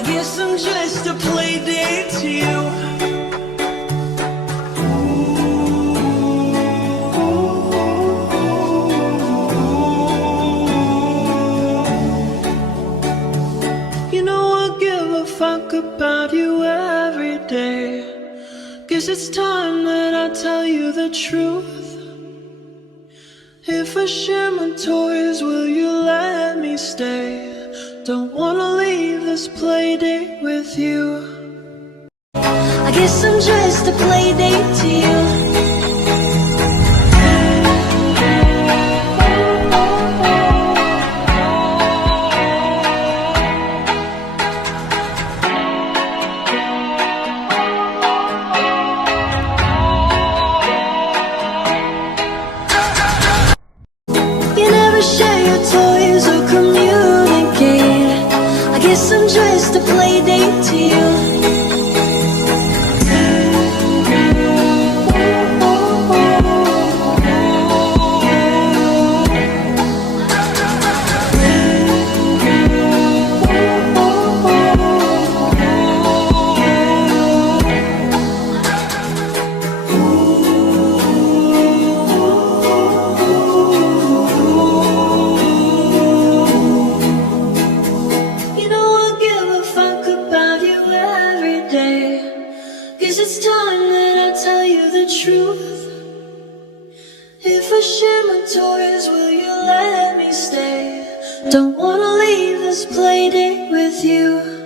I guess I'm just a play date to you. You know I give a fuck about you every day. Guess it's time that I tell you the truth. If I share my toys, will you let me stay? Don't wanna leave this play date with you. I guess I'm just a play date to you. Share your toys or communicate. I guess I'm just a play date to you. Guess it's time that I tell you the truth. If I share my toys, will you let me stay? Don't wanna leave this play date with you.